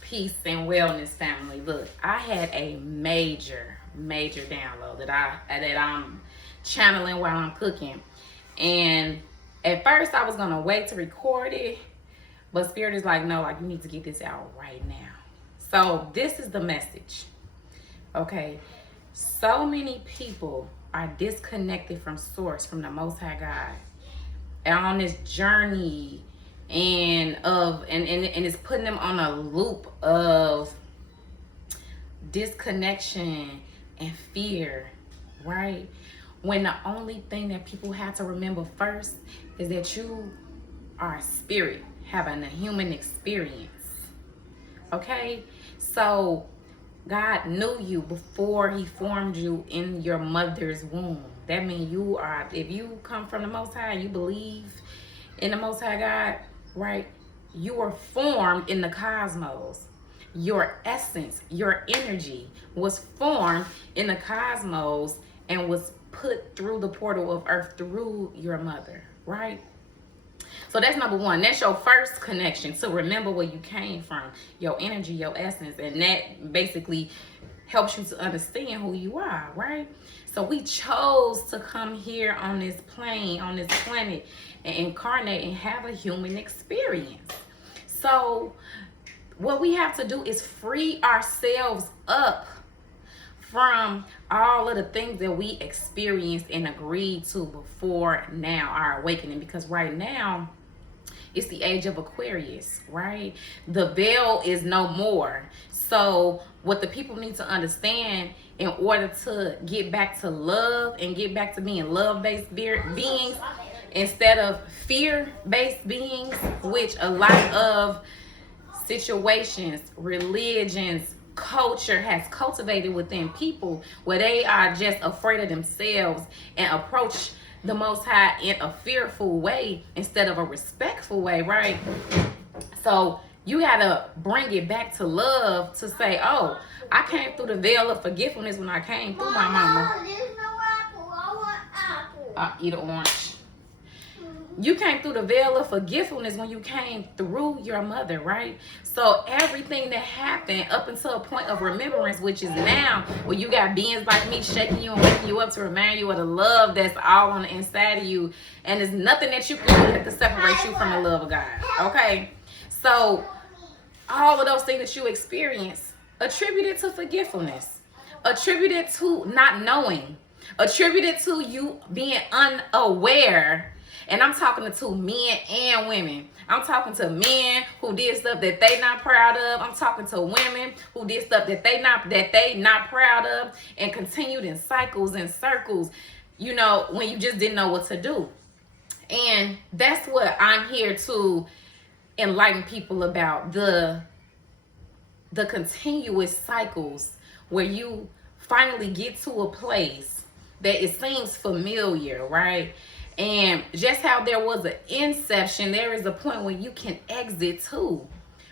Peace and wellness, family. Look, I had a major download that I'm channeling while I'm cooking. And at first I was gonna wait to record it, but Spirit is like, no, like you need to get this out right now. So this is the message. Okay. So many people are disconnected from source, from the Most High God, and on this journey and it's putting them on a loop of disconnection and fear, right? When the only thing that people have to remember first is that you are a spirit having a human experience. Okay? So God knew you before he formed you in your mother's womb. That means you are, if you come from the Most High, you believe in the Most High God, right? You were formed in the cosmos. Your essence, your energy was formed in the cosmos and was put through the portal of earth through your mother, right? So that's number one. That's your first connection, to remember where you came from, your energy, your essence, and that basically helps you to understand who you are, right? So we chose to come here on this plane, on this planet, and incarnate and have a human experience. So what we have to do is free ourselves up from all of the things that we experienced and agreed to before now, our awakening. Because right now, it's the age of Aquarius, right? The veil is no more. So what the people need to understand in order to get back to love and get back to being love-based beings instead of fear-based beings, which a lot of situations, religions, culture has cultivated within people, where they are just afraid of themselves and approach the Most High in a fearful way instead of a respectful way, right? So you gotta bring it back to love, to say, oh, I came through the veil of forgiveness when I came through my mama. There's no apple. I want apple. Eat an orange. You came through the veil of forgiveness when you came through your mother, right? So everything that happened up until a point of remembrance, which is now, where you got beings like me shaking you and waking you up to remind you of the love that's all on the inside of you. And there's nothing that you can do that to separate you from the love of God, okay? So all of those things that you experience, attributed to forgetfulness, attributed to not knowing, attributed to you being unaware. And I'm talking to men and women. I'm talking to men who did stuff that they not proud of. I'm talking to women who did stuff that they not proud of, and continued in cycles and circles, you know, when you just didn't know what to do. And that's what I'm here to enlighten people about, the continuous cycles where you finally get to a place that it seems familiar, right? And just how there was an inception, there is a point where you can exit too,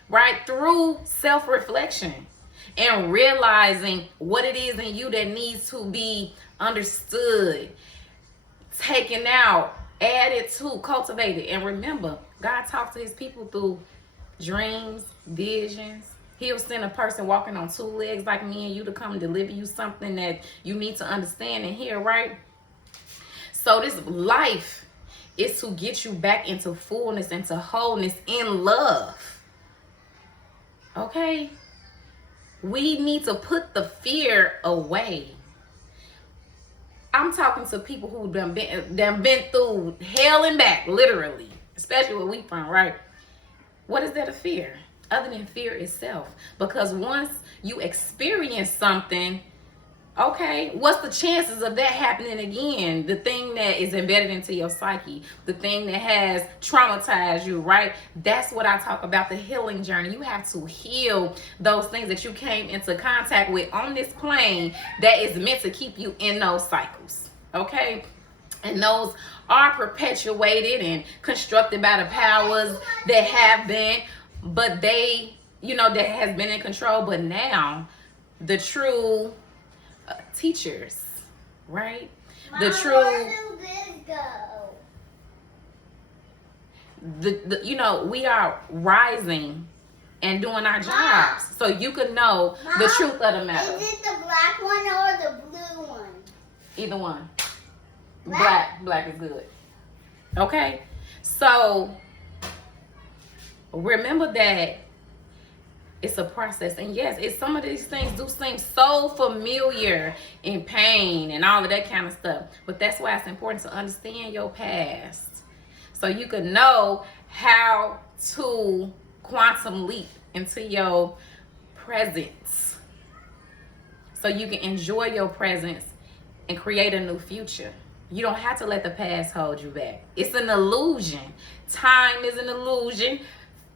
right? Through self-reflection and realizing what it is in you that needs to be understood, taken out, added to, cultivated. And remember, God talks to his people through dreams, visions. He'll send a person walking on two legs like me and you to come and deliver you something that you need to understand and hear, right? So this life is to get you back into fullness, into wholeness in love. Okay? We need to put the fear away. I'm talking to people who done been through hell and back, literally. Especially where we from, right? What is there to fear? Other than fear itself. Because once you experience something, okay, what's the chances of that happening again? The thing that is embedded into your psyche, the thing that has traumatized you, right? That's what I talk about, the healing journey. You have to heal those things that you came into contact with on this plane that is meant to keep you in those cycles, okay? And those are perpetuated and constructed by the powers that have been, but they, you know, that has been in control. But now, the true teachers, right? The Mom, true, where did this go? you know, we are rising and doing our jobs, so you could know the truth of the matter. Is it the black one or the blue one? Either one. Black is good. Okay? So remember that it's a process. And yes, some of these things do seem so familiar in pain and all of that kind of stuff. But that's why it's important to understand your past, so you can know how to quantum leap into your presence, so you can enjoy your presence and create a new future. You don't have to let the past hold you back. It's an illusion. Time is an illusion.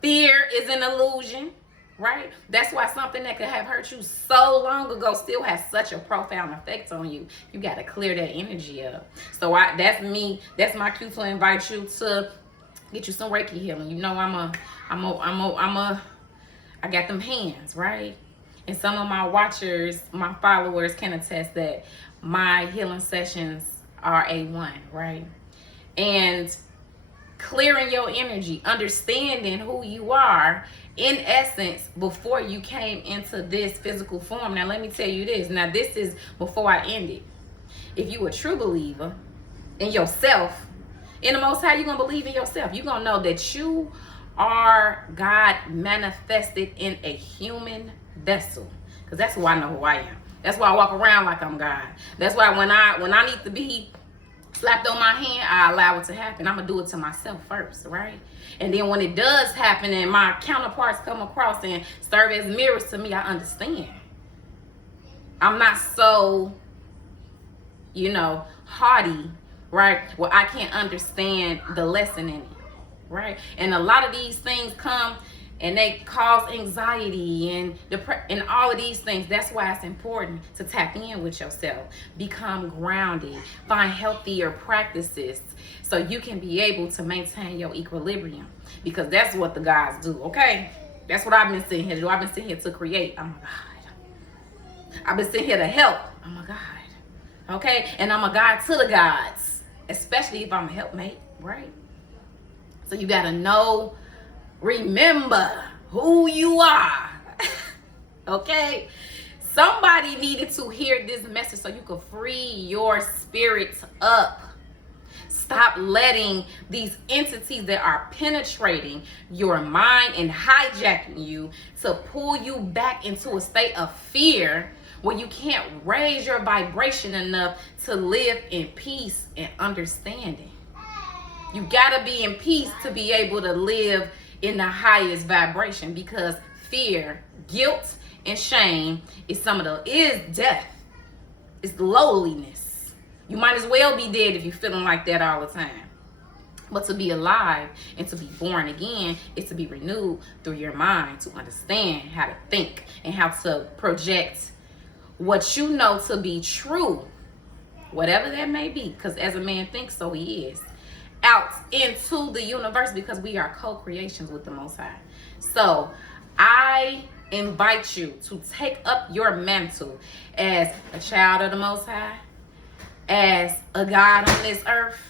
Fear is an illusion, right? That's why something that could have hurt you so long ago still has such a profound effect on you. You got to clear that energy up. So that's me. That's my cue to invite you to get you some Reiki healing. You know, I got them hands, right? And some of my watchers, my followers can attest that my healing sessions are A1, right? And clearing your energy, understanding who you are in essence before you came into this physical form. Now, let me tell you this. Now, this is before I end it. If you a true believer in yourself, in the Most High, you're going to believe in yourself. You're going to know that you are God manifested in a human vessel. Because that's who I know who I am. That's why I walk around like I'm God. That's why when I need to be slapped on my hand, I allow it to happen. I'm going to do it to myself first, right? And then when it does happen and my counterparts come across and serve as mirrors to me, I understand. I'm not so, haughty, right? Well, I can't understand the lesson in it, right? And a lot of these things come and they cause anxiety and and all of these things. That's why it's important to tap in with yourself, become grounded, find healthier practices so you can be able to maintain your equilibrium, because that's what the gods do, okay? That's what I've been sitting here to do. I've been sitting here to create. Oh my God. I've been sitting here to help. Oh my God. Okay? And I'm a guide to the gods, especially if I'm a helpmate, right? So you got to know, remember who you are. Okay? Somebody needed to hear this message so you could free your spirit up. Stop letting these entities that are penetrating your mind and hijacking you to pull you back into a state of fear where you can't raise your vibration enough to live in peace and understanding. You gotta be in peace to be able to live in the highest vibration, because fear, guilt, and shame is death. It's lowliness. You might as well be dead if you're feeling like that all the time. But to be alive and to be born again is to be renewed through your mind, to understand how to think and how to project what you know to be true, whatever that may be, because as a man thinks, so he is, out into the universe, because we are co-creations with the Most High. So I invite you to take up your mantle as a child of the Most High, as a God on this earth,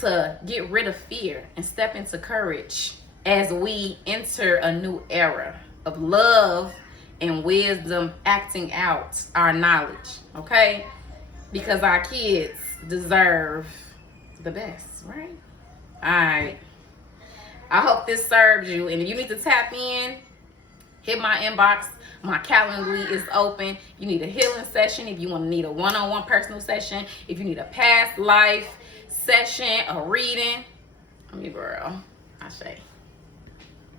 to get rid of fear and step into courage as we enter a new era of love and wisdom, acting out our knowledge, okay? Because our kids deserve the best, right? All right. I hope this serves you. And if you need to tap in, hit my inbox. My Calendly is open. You need a healing session, if you want to need a one-on-one personal session, if you need a past life session, a reading, I'm your girl. I say.